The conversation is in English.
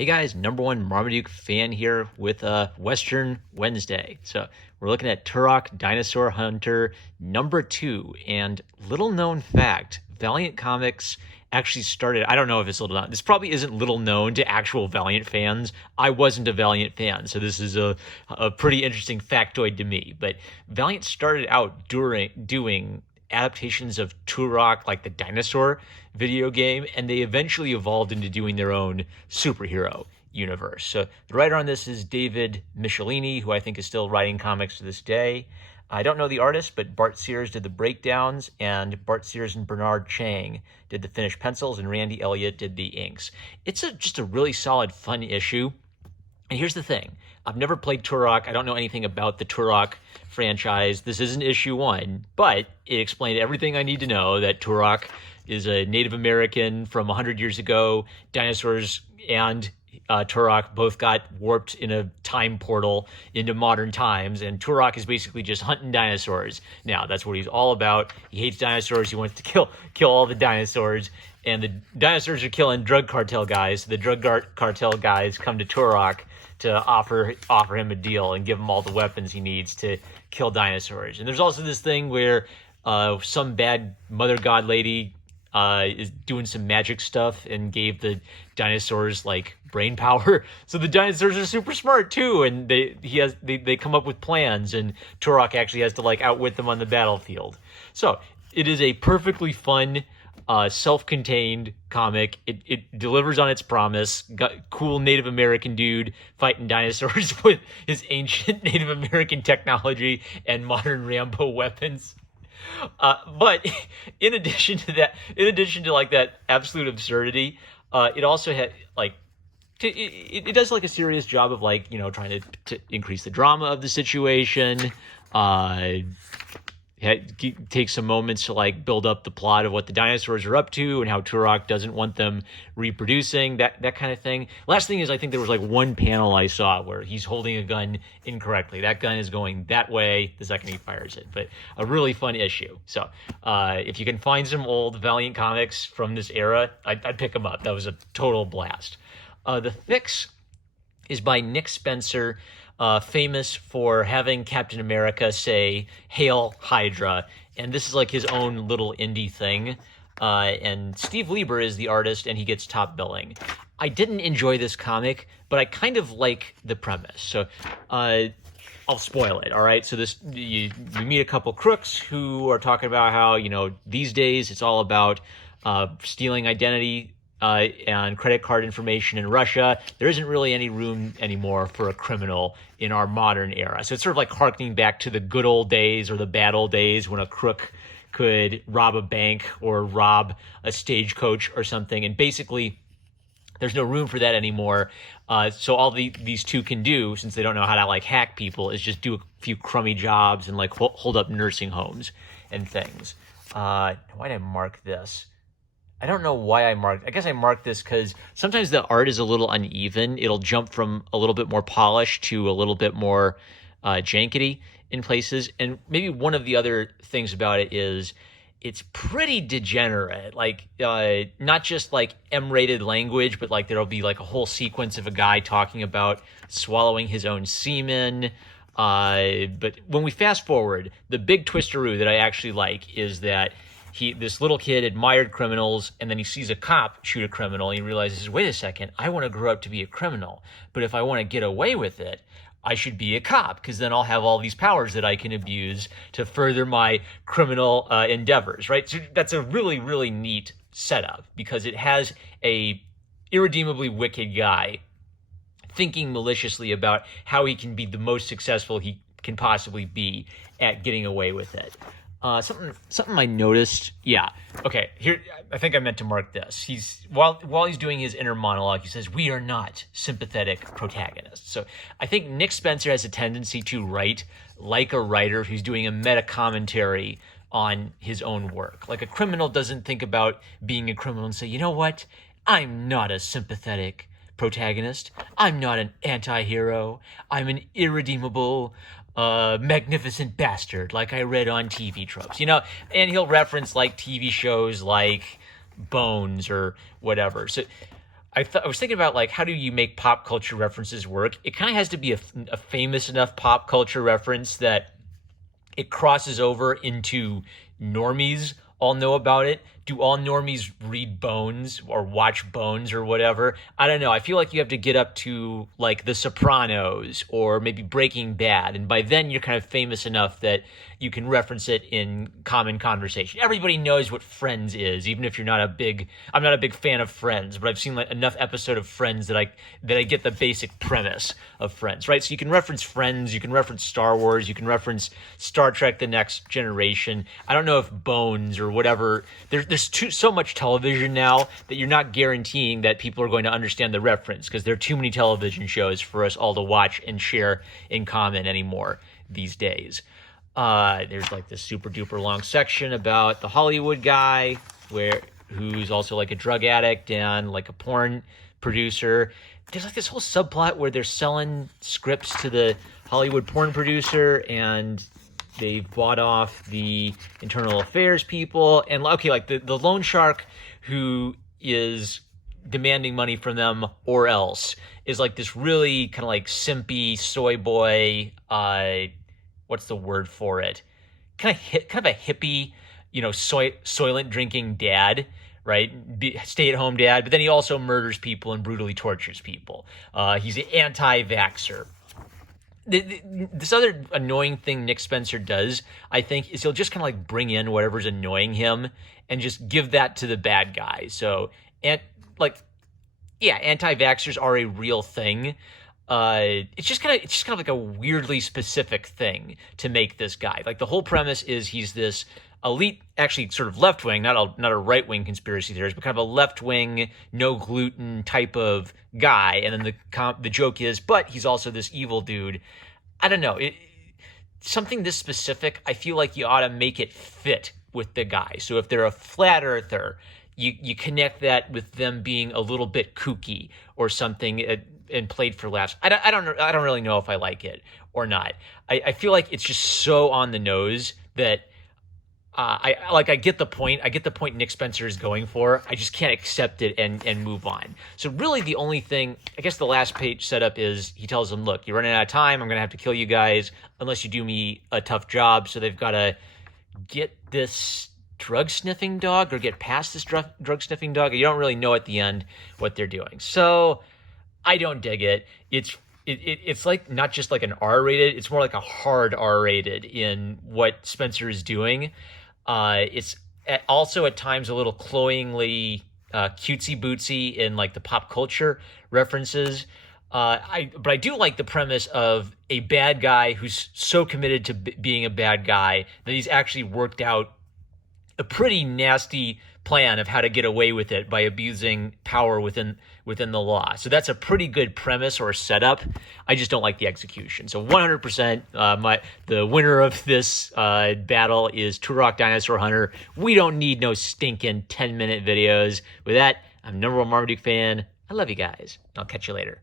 Hey guys, number one Marmaduke fan here with Western Wednesday. So we're looking at Turok Dinosaur Hunter number 2. And little known fact, Valiant Comics actually started, I don't know if it's little known, this probably isn't little known to actual Valiant fans. I wasn't a Valiant fan, so this is a pretty interesting factoid to me. But Valiant started out doing adaptations of Turok, like the dinosaur video game, and they eventually evolved into doing their own superhero universe. So the writer on this is David Michelini, who I think is still writing comics to this day. I don't know the artist, but Bart Sears did the breakdowns, and Bart Sears and Bernard Chang did the finished pencils, and Randy Elliott did the inks. It's just a really solid, fun issue. And here's the thing. I've never played Turok. I don't know anything about the Turok franchise. This isn't issue 1, but it explained everything I need to know, that Turok is a Native American from 100 years ago. Dinosaurs and Turok both got warped in a time portal into modern times, and Turok is basically just hunting dinosaurs. Now, that's what he's all about. He hates dinosaurs. He wants to kill all the dinosaurs, and the dinosaurs are killing drug cartel guys. The drug cartel guys come to Turok to offer him a deal and give him all the weapons he needs to kill dinosaurs. And there's also this thing where some bad mother god lady is doing some magic stuff and gave the dinosaurs like brain power. So the dinosaurs are super smart too, and they come up with plans, and Turok actually has to like outwit them on the battlefield. So it is a perfectly fun, self-contained comic. It delivers on its promise. Got cool Native American dude fighting dinosaurs with his ancient Native American technology and modern Rambo weapons. But in addition to like that absolute absurdity, it also had like it does like a serious job of like, you know, trying to increase the drama of the situation. Take some moments to like build up the plot of what the dinosaurs are up to and how Turok doesn't want them reproducing, that kind of thing. Last thing is, I think there was like one panel I saw where he's holding a gun incorrectly. That gun is going that way the second he fires it. But a really fun issue. So if you can find some old Valiant comics from this era, I'd pick them up. That was a total blast. The Fix is by Nick Spencer, famous for having Captain America say, "Hail Hydra," and this is like his own little indie thing. And Steve Lieber is the artist, and he gets top billing. I didn't enjoy this comic, but I kind of like the premise. So I'll spoil it, all right? So we meet a couple crooks who are talking about how, you know, these days it's all about stealing identity and credit card information in Russia. There isn't really any room anymore for a criminal in our modern era. So it's sort of like harkening back to the good old days or the bad old days when a crook could rob a bank or rob a stagecoach or something. And basically, there's no room for that anymore. So all these two can do, since they don't know how to like hack people, is just do a few crummy jobs and like hold up nursing homes and things. Why did I mark this? I don't know why I guess I marked this because sometimes the art is a little uneven. It'll jump from a little bit more polished to a little bit more jankety in places. And maybe one of the other things about it is it's pretty degenerate. Like, not just like M-rated language, but like there'll be like a whole sequence of a guy talking about swallowing his own semen. But when we fast forward, the big twisteroo that I actually like is that this little kid admired criminals, and then he sees a cop shoot a criminal, and he realizes, wait a second, I want to grow up to be a criminal, but if I want to get away with it, I should be a cop, because then I'll have all these powers that I can abuse to further my criminal endeavors, right? So that's a really, really neat setup, because it has a irredeemably wicked guy thinking maliciously about how he can be the most successful he can possibly be at getting away with it. Something I noticed. Yeah. Okay. Here, I think I meant to mark this. While he's doing his inner monologue, he says, "We are not sympathetic protagonists." So I think Nick Spencer has a tendency to write like a writer who's doing a meta commentary on his own work. Like a criminal doesn't think about being a criminal and say, you know what? I'm not a sympathetic protagonist. I'm not an anti-hero. I'm an irredeemable, magnificent bastard, like I read on TV tropes, you know, and he'll reference like TV shows like Bones or whatever. So I was thinking about like how do you make pop culture references work? It kind of has to be a famous enough pop culture reference that it crosses over into normies all know about it. Do all normies read Bones or watch Bones or whatever? I don't know. I feel like you have to get up to like The Sopranos or maybe Breaking Bad. And by then you're kind of famous enough that you can reference it in common conversation. Everybody knows what Friends is, even if you're not a big, I'm not a big fan of Friends, but I've seen like enough episode of Friends that I get the basic premise of Friends, right? So you can reference Friends, you can reference Star Wars, you can reference Star Trek The Next Generation. I don't know if Bones or whatever, there's so much television now that you're not guaranteeing that people are going to understand the reference because there are too many television shows for us all to watch and share in common anymore these days. There's like this super duper long section about the Hollywood guy who's also like a drug addict and like a porn producer. There's like this whole subplot where they're selling scripts to the Hollywood porn producer and they've bought off the internal affairs people. And okay, like the loan shark who is demanding money from them or else is like this really kind of like simpy soy boy, what's the word for it? Kind of a hippie, soylent drinking dad, right? Stay-at-home dad, but then he also murders people and brutally tortures people. He's an anti-vaxxer. This other annoying thing Nick Spencer does, I think, is he'll just kind of like bring in whatever's annoying him and just give that to the bad guy. So, anti-vaxxers are a real thing. It's just kind of like a weirdly specific thing to make this guy. Like the whole premise is he's this elite, actually sort of left-wing, not a right-wing conspiracy theorist, but kind of a left-wing, no gluten type of guy. And then the joke is, but he's also this evil dude. I don't know. Something this specific, I feel like you ought to make it fit with the guy. So if they're a flat earther, you connect that with them being a little bit kooky or something and played for laughs. I don't really know if I like it or not. I feel like it's just so on the nose that I get the point. I get the point Nick Spencer is going for. I just can't accept it and move on. So really the only thing, I guess the last page setup is he tells them, look, you're running out of time. I'm going to have to kill you guys unless you do me a tough job. So they've got to get this drug sniffing dog or get past this drug sniffing dog. You don't really know at the end what they're doing. So I don't dig it. It's like not just like an R-rated, it's more like a hard R-rated in what Spencer is doing. It's also at times a little cloyingly cutesy bootsy in like the pop culture references. But I do like the premise of a bad guy who's so committed to being a bad guy that he's actually worked out a pretty nasty plan of how to get away with it by abusing power within the law. So that's a pretty good premise or setup. I just don't like the execution. So 100%, the winner of this battle is Turok Dinosaur Hunter. We don't need no stinking 10-minute videos. With that, I'm number one Marmaduke fan. I love you guys. I'll catch you later.